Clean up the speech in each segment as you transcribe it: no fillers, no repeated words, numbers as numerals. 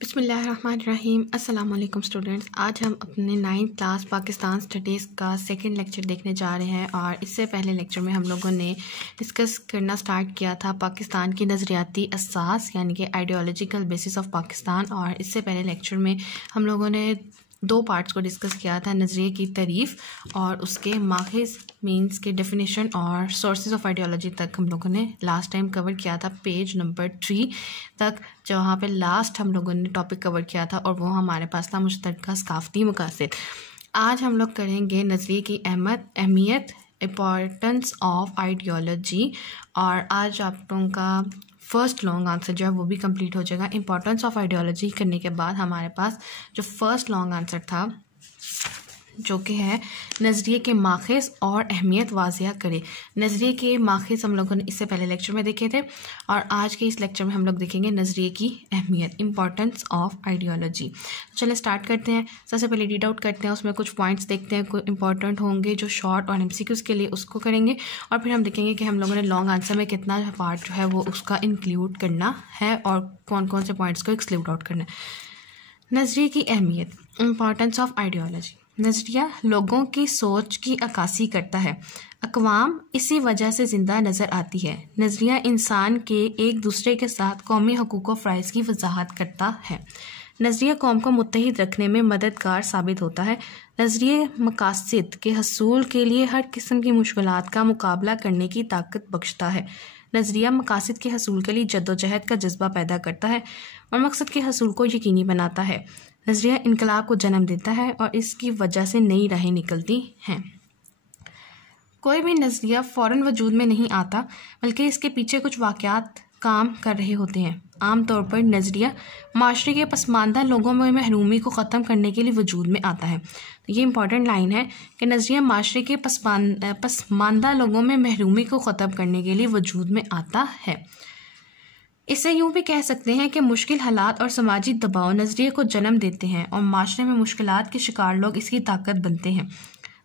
बिस्मिल्लाहिर्रहमानिर्रहीम। अस्सलाम वालेकुम स्टूडेंट्स। आज हम अपने 9th क्लास पाकिस्तान स्टडीज़ का सेकंड लेक्चर देखने जा रहे हैं और इससे पहले लेक्चर में हम लोगों ने डिस्कस करना स्टार्ट किया था पाकिस्तान की नज़रियाती असास यानी कि आइडियोलॉजिकल बेसिस ऑफ पाकिस्तान। और इससे पहले लेक्चर में हम लोगों ने दो पार्ट्स को डिस्कस किया था, नज़रिए की तारीफ़ और उसके माखिज़ मीन्स के डेफिनेशन और सोर्सेज ऑफ आइडियोलॉजी तक हम लोगों ने लास्ट टाइम कवर किया था, पेज नंबर 3 तक, जहाँ पे लास्ट हम लोगों ने टॉपिक कवर किया था और वो हमारे पास था मुश्तरका सकाफ़ती मकासद। आज हम लोग करेंगे नज़रिए की अहमियत, इम्पॉर्टेंस ऑफ आइडियोलॉजी। और आज आप लोगों का फर्स्ट लॉन्ग आंसर जो है वो भी कंप्लीट हो जाएगा। इम्पॉर्टेंस ऑफ आइडियोलॉजी करने के बाद हमारे पास जो फर्स्ट लॉन्ग आंसर था जो कि है नज़रिए के माखिज़ और अहमियत वाज़िया करे। नज़रिए के माखिज़ हम लोगों ने इससे पहले लेक्चर में देखे थे और आज के इस लेक्चर में हम लोग देखेंगे नज़रिए की अहमियत, इम्पॉर्टेंस ऑफ आइडियोलॉजी। चलिए स्टार्ट करते हैं। सबसे पहले रीड आउट करते हैं, उसमें कुछ पॉइंट्स देखते हैं, कुछ इंपॉर्टेंट होंगे जो शॉर्ट और MCQs के लिए, उसको करेंगे और फिर हम देखेंगे कि हम लोगों ने लॉन्ग आंसर में कितना पार्ट जो है वो उसका इंक्लूड करना है और कौन कौन से पॉइंट्स को एक्सक्लूड आउट करना है। नज़रिए की अहमियत, इम्पॉर्टेंस ऑफ आइडियोलॉजी। नज़रिया लोगों की सोच की अक्कासी करता है। अक़वाम इसी वजह से ज़िंदा नज़र आती है। नज़रिया इंसान के एक दूसरे के साथ कौमी हकूक़ व फ़राइज़ की वजाहत करता है। नज़रिया कौम को मुत्तहिद रखने में मददगार साबित होता है। नज़रिए मकासद के हसूल के लिए हर किस्म की मुश्किलात का मुकाबला करने की ताकत बख्शता है। नज़रिया मकासद के हसूल के लिए जद्दोजहद का जज्बा पैदा करता है और मकसद के हसूल को यकीनी बनाता है। नज़रिया इनकलाब को जन्म देता है और इसकी वजह से नई राहें निकलती हैं। कोई भी नज़रिया फ़ौरन वजूद में नहीं आता, बल्कि इसके पीछे कुछ वाक़यात काम कर रहे होते हैं। आम तौर पर नज़रिया माशरे के पसमानदा लोगों में महरूमी को ख़त्म करने के लिए वजूद में आता है। तो ये इंपॉर्टेंट लाइन है कि नज़रिया माशरे के पसमानदा लोगों में महरूमी को ख़त्म करने के लिए वजूद में आता है। इसे यूँ भी कह सकते हैं कि मुश्किल हालात और समाजी दबाव नज़रिए को जन्म देते हैं और माशरे में मुश्किलात के शिकार लोग इसकी ताकत बनते हैं।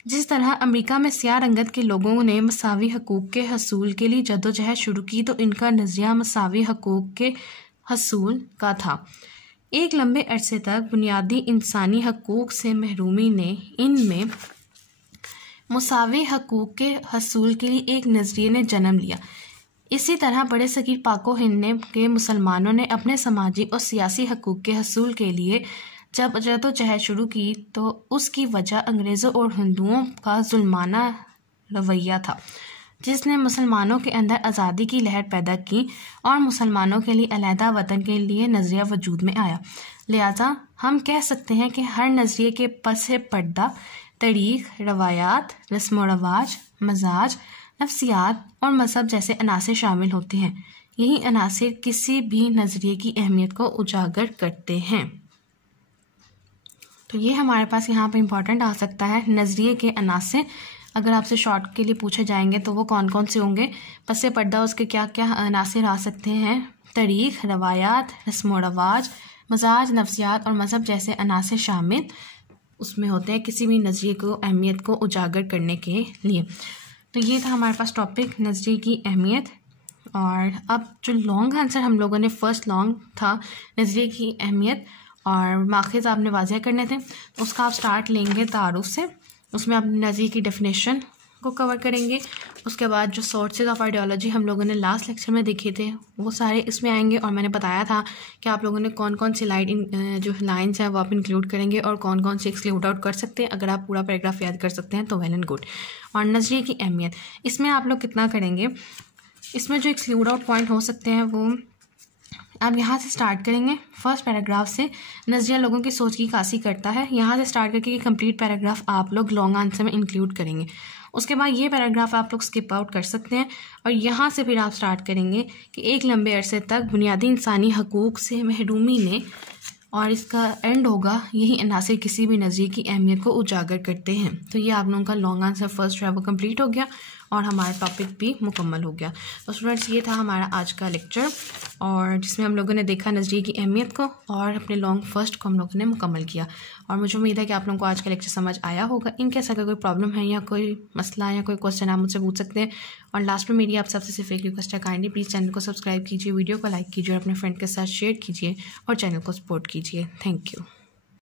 जिस तरह अमेरिका में स्याह रंगत के लोगों ने मसावी हकूक़ के हसूल के लिए जद्दोजहद शुरू की, तो इनका नज़रिया मसावी हकूक़ के हसूल का था। एक लंबे अरसे तक बुनियादी इंसानी हकूक़ से महरूमी ने इनमें मसावी हकूक़ के हसूल के लिए एक नज़रिए ने जन्म लिया। इसी तरह बड़े सगीर पाको हिंद के मुसलमानों ने अपने समाजी और सियासी हकूक़ के हसूल के लिए जब जद्दोजहद शुरू की, तो उसकी वजह अंग्रेज़ों और हिंदुओं का जुल्माना रवैया था, जिसने मुसलमानों के अंदर आज़ादी की लहर पैदा की और मुसलमानों के लिए अलहदा वतन के लिए नज़रिया वजूद में आया। लिहाजा हम कह सकते हैं कि हर नज़रिए के पसे पर्दा तारीख़, रवायात, रस्म व रवाज, मजाज, नफ्सियात और मज़हब जैसे अनासिर शामिल होते हैं। यही अनासिर किसी भी नज़रिए की अहमियत को उजागर करते हैं। तो ये हमारे पास यहाँ पर इम्पॉर्टेंट आ सकता है। नज़रिए के अनासिर अगर आपसे शॉर्ट के लिए पूछे जाएंगे तो वो कौन कौन से होंगे, पसे पर्दा उसके क्या क्या अनासिर आ सकते हैं, तारीख़, रवायात, रस्म व रवाज, मजाज, नफ्सियात और मज़हब जैसे अनासिर शामिल उसमें होते हैं किसी भी नज़रिए को अहमियत को उजागर करने के लिए। तो ये था हमारे पास टॉपिक नज़रिए की अहमियत। और अब जो लॉन्ग आंसर हम लोगों ने, फर्स्ट लॉन्ग था नज़रिए की अहमियत और माखिज़ आपने वाज़ेह करने थे, तो उसका आप स्टार्ट लेंगे तारुफ से। उसमें आप नज़रिए की डेफिनेशन को कवर करेंगे। उसके बाद जो सोर्सेज ऑफ आइडियोलॉजी हम लोगों ने लास्ट लेक्चर में देखे थे वो सारे इसमें आएंगे और मैंने बताया था कि आप लोगों ने कौन कौन सी जो लाइन्स हैं वो आप इंक्लूड करेंगे और कौन कौन सी एक्सक्लूड आउट कर सकते हैं। अगर आप पूरा पैराग्राफ याद कर सकते हैं तो वेल एंड गुड। और नज़रिए की अहमियत, इसमें आप लोग कितना करेंगे, इसमें जो एक्सक्लूड आउट पॉइंट हो सकते हैं वो आप यहाँ से स्टार्ट करेंगे फर्स्ट पैराग्राफ से। नज़रिया लोगों की सोच की अक्कासी करता है, यहाँ से स्टार्ट करके कंप्लीट पैराग्राफ आप लोग लॉन्ग आंसर में इंक्लूड करेंगे। उसके बाद ये पैराग्राफ आप लोग स्किप आउट कर सकते हैं और यहाँ से फिर आप स्टार्ट करेंगे कि एक लंबे अरसे तक बुनियादी इंसानी हकूक़ से महरूमी ने, और इसका एंड होगा यही अनासिर किसी भी नज़रिए की अहमियत को उजागर करते हैं। तो ये आप लोगों का लॉन्ग आंसर फर्स्ट जो है वो कम्प्लीट हो गया और हमारा टॉपिक भी मुकम्मल हो गया। तो स्टूडेंट्स ये था हमारा आज का लेक्चर, और जिसमें हम लोगों ने देखा नज़रिए की अहमियत को और अपने लॉन्ग फर्स्ट को हम लोगों ने मुकम्मल किया। और मुझे उम्मीद है कि आप लोगों को आज का लेक्चर समझ आया होगा। इनकेस अगर कोई प्रॉब्लम है या कोई मसला या कोई क्वेश्चन आप मुझसे पूछ सकते हैं। और लास्ट में मेरी आप सबसे सिर्फ एक रिक्वेस्ट है, काइंडली प्लीज़ चैनल को सब्सक्राइब कीजिए, वीडियो को लाइक कीजिए और अपने फ्रेंड के साथ शेयर कीजिए और चैनल को सपोर्ट कीजिए। Thank you.